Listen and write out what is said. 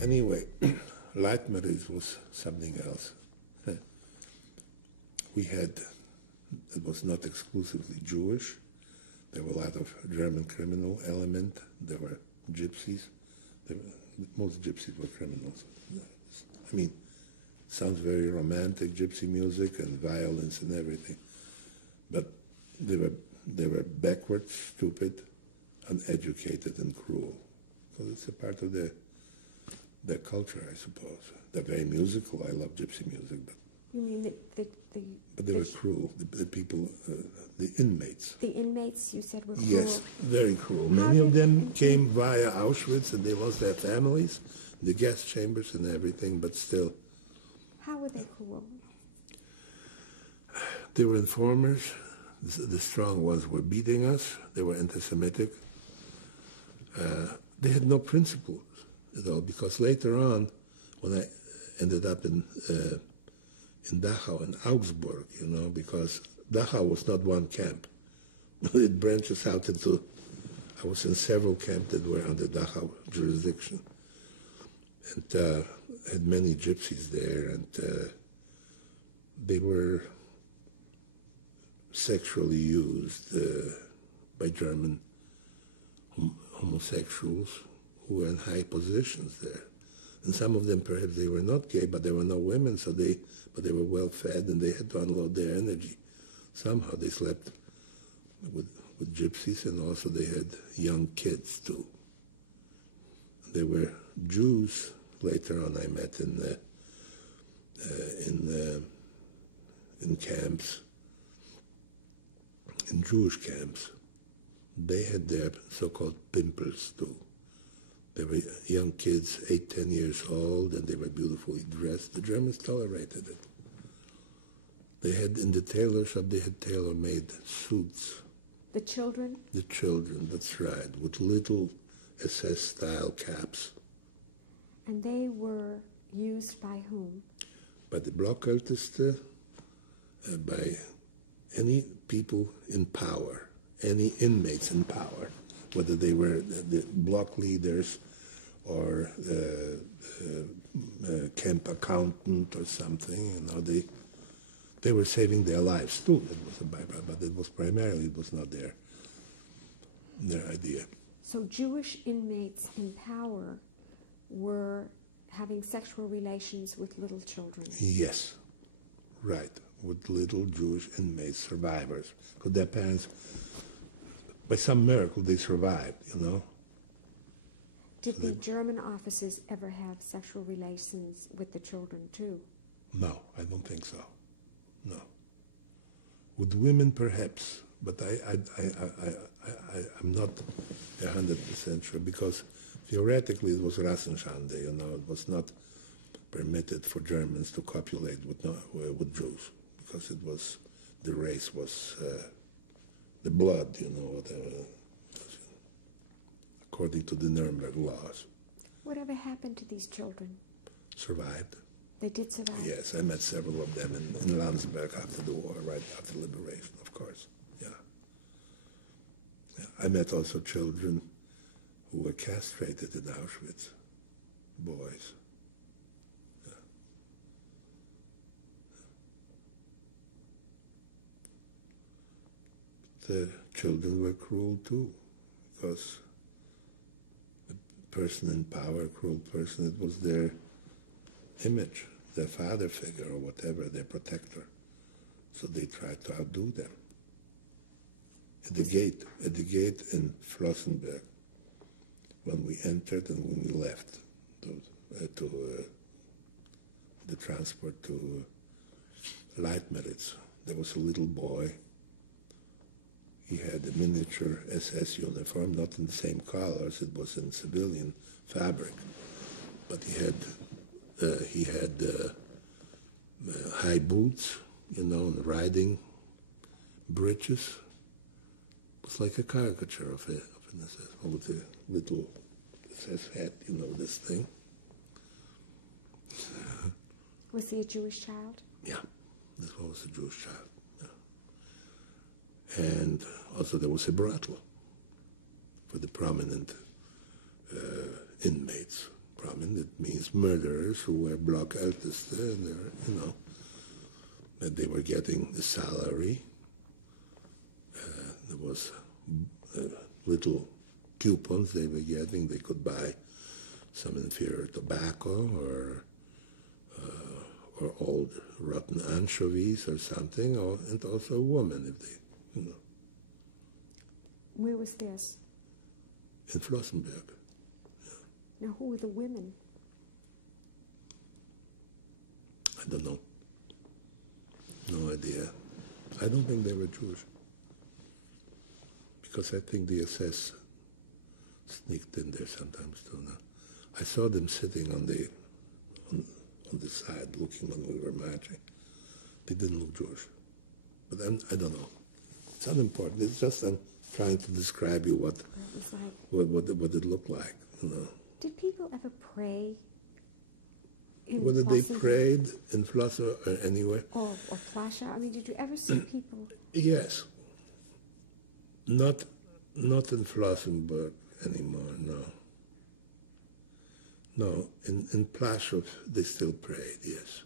anyway, Leitmeritz was something else. It was not exclusively Jewish. There were a lot of German criminal element. There were gypsies. Most gypsies were criminals. I mean, sounds very romantic, gypsy music and violence and everything. But they were backward, stupid, uneducated, and cruel. So it's a part of their culture, I suppose. They're very musical. I love gypsy music, but you mean but they were cruel. The people, the inmates. The inmates, you said, were cruel. Yes, very cruel. Many of them came via Auschwitz, and they lost their families, the gas chambers, and everything. But still. How were they cruel? They were informers. The strong ones were beating us. They were anti-Semitic. They had no principles at all, because later on, when I ended up in Dachau and Augsburg, because Dachau was not one camp. It branches out into, I was in several camps that were under Dachau jurisdiction. And had many gypsies there, and they were sexually used by German homosexuals who were in high positions there. And some of them, perhaps they were not gay, but there were no women, but they were well fed, and they had to unload their energy. Somehow they slept with gypsies, and also they had young kids too. They were Jews. Later on, I met in camps, in Jewish camps. They had their so-called pimpers too. They were young kids, 8, 10 years old, and they were beautifully dressed. The Germans tolerated it. They had, in the tailor shop, they had tailor-made suits. The children? The children, that's right, with little SS-style caps. And they were used by whom? By the Blockälteste, by any people in power, any inmates in power, whether they were the block leaders or camp accountant or something. They were saving their lives too. That was a byproduct, but it was primarily, it was not their idea. So Jewish inmates in power were having sexual relations with little children. Yes, right, with little Jewish inmates, survivors, because their parents, by some miracle, they survived, Did the German officers ever have sexual relations with the children too? No, I don't think so. No. With women, perhaps, but I'm not 100% sure, because theoretically it was Rassenschande, it was not permitted for Germans to copulate with Jews, because it was, the race was the blood, according to the Nuremberg laws. Whatever happened to these children? Survived. They did survive? Yes, I met several of them in Landsberg after the war, right after liberation, of course. Yeah. I met also children who were castrated in Auschwitz, boys. Yeah. The children were cruel too, because the person in power, cruel person, it was their image, their father figure or whatever, their protector. So they tried to outdo them. At the gate in Flossenberg, when we entered and when we left to the transport to Leitmeritz, there was a little boy. He had a miniature SS uniform, not in the same colors, it was in civilian fabric, but he had high boots, and riding breeches. It was like a caricature of an SS, with a little SS hat, this thing. Was he a Jewish child? Yeah, this one was a Jewish child. Yeah. And also there was a bratl for the prominent inmates, common. It means murderers who were blockälteste, and that they were getting the salary. There was little coupons they were getting. They could buy some inferior tobacco or old rotten anchovies or something, and also a woman if they, Where was this? in Flossenberg. Now, who were the women? I don't know. No idea. I don't think they were Jewish. Because I think the SS sneaked in there sometimes too. No? I saw them sitting on the side looking when we were marching. They didn't look Jewish. But I don't know. It's unimportant. It's just I'm trying to describe you what it looked like. Did people ever pray in Whether they Flossenburg? prayed in Flosser or anywhere? Or Plasha? I mean, did you ever see people? Yes. Not in Flossenburg anymore, no. No, in Plaszow they still prayed, yes.